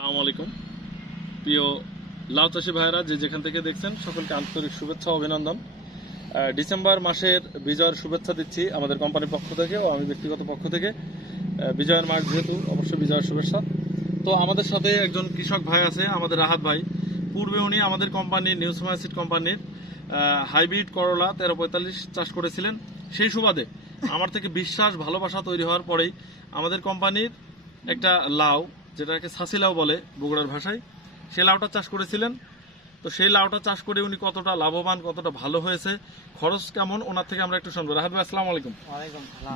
আসসালামু আলাইকুম প্রিয় লাউ চাষী ভাইরা যে যেখান থেকে দেখছেন সকলকে আন্তরিক শুভেচ্ছা ও অভিনন্দন। ডিসেম্বর মাসের বিজয়ের শুভেচ্ছা দিচ্ছি আমাদের কোম্পানির পক্ষ থেকে ও আমি ব্যক্তিগত পক্ষ থেকে। বিজয়ের মাস যেহেতু অবশ্যই বিজয়ের শুভেচ্ছা। তো আমাদের সাথে একজন কৃষক ভাই আছে, আমাদের রাহাত ভাই। পূর্বে উনি আমাদের কোম্পানির নিউ সুমাইয়া সিড কোম্পানির হাইব্রিড করলা 1345 চাষ করেছিলেন। সেই সুবাদে আমার থেকে বিশ্বাস ভালোবাসা তৈরি হওয়ার পরেই আমাদের কোম্পানির একটা লাউ, যেটাকে ছাসি লাউ বলে বগুড়ার ভাষায়, সেই লাউটা চাষ করেছিলেন। তো সেই লাউটা চাষ করে উনি কতটা লাভবান, কতটা ভালো হয়েছে, খরচ কেমন, ওনার থেকে আমরা একটু শুনবো। রাহাত ভাই, আসসালামু আলাইকুম।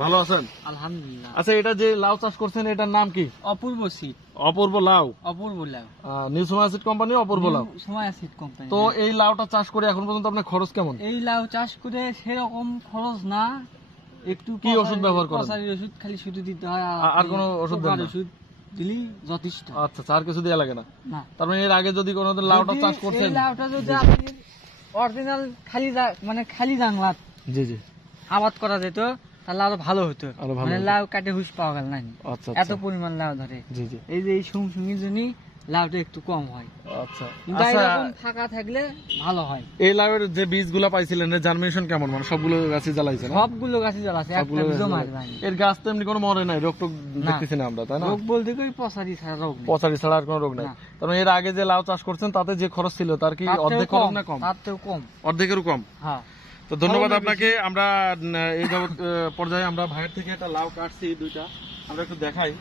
ভালো আছেন? আলহামদুলিল্লাহ। আচ্ছা, এটা যে লাউ চাষ করছেন এটার নাম কি? অপূর্ব সিড। অপূর্ব লাউ। অপূর্ব লাউ। নিউ সুমাইয়া সিড কোম্পানি অপূর্ব লাউ। Sumaiya seed company. তো এই লাউটা চাষ করে এখন পর্যন্ত আপনার খরচ কেমন? এই লাউ চাষ করে সেরকম খরচ না, একটু কি ওষুধ ব্যবহার করেন? পচারির ওষুধ খালি শুধু দিতে হয়, আর কোনো ওষুধ দেন না? ওষুধ দিলেই যথেষ্ট। আচ্ছা, আর কিছু দেয়া লাগে না? না। তার মানে এর আগে যদি কোনো লাউটা চাষ করতেন, এই লাউটা যদি আপনি অরিজিনাল খালি জাংলাত জি জি আবাদ করা যেত তাহলে আরো ভালো হতো। আরো ভালো মানে হতো। লাউ কাটে হুশ পাওয়া গেল না, আচ্ছা এত পরিমাণ লাউ ধরে। জি জি এই যে এই সুমসুমির জন্য লাউটা একটু কম হয়, আচ্ছা। কিন্তু এরকম ফাঁকা থাকলে ভালো হয়। এই লাউয়ের যে বীজগুলা পাইছিলেন, এর জার্মিনেশন কেমন? মানে সবগুলো গাছই জ্বালাইছে না? সবগুলো গাছে জল আছে, একটা সবগুলো বীজও গাছে মারবে জ্বালাইছে। না। এর গাছ তো এমনি কোনো মরে নাই, রোগ টোগ না। দেখতেছি না আমরা, তাই না? রোগ বলতে কি পচারি ছাড়া রোগ নেই। পচারি ছাড়া আর কোনো রোগ নাই। না। তার মানে এর আগে যে লাউ চাষ করছেন তাতে যে খরচ ছিল তার কি তার থেকেও অর্ধেক খরচ না কম? তার থেকেও কম। অর্ধেকেরও কম। হ্যাঁ। তো ধন্যবাদ খরচও আপনাকে। আমরা এই পর্যায়ে আমরা ভাইয়ের থেকে একটা লাউ কাটছি দুইটা, আমরা একটু দেখাই।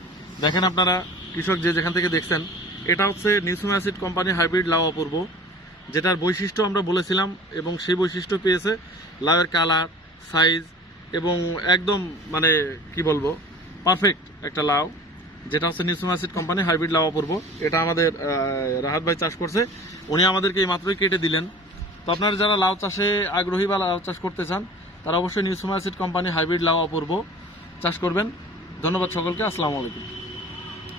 দেখেন আপনারা কৃষক যে যেখান থেকে দেখছেন, এটা হচ্ছে new Sumaiya seed company hybrid লাউ অপূর্ব, যেটার বৈশিষ্ট্য আমরা বলেছিলাম এবং সেই বৈশিষ্ট্য পেয়েছে। লাউয়ের কালার, সাইজ এবং একদম মানে কি বলবো, পারফেক্ট একটা লাউ, যেটা হচ্ছে new Sumaiya seed company hybrid লাউ অপূর্ব। এটা আমাদের রাহাত ভাই চাষ করছে, উনি আমাদেরকে এই মাত্রই কেটে দিলেন। তো আপনারা যারা লাউ চাষে আগ্রহী বা লাউ চাষ করতে চান, তারা অবশ্যই new Sumaiya seed company hybrid লাউ অপূর্ব চাষ করবেন। ধন্যবাদ সকলকে। আসসালামু আলাইকুম।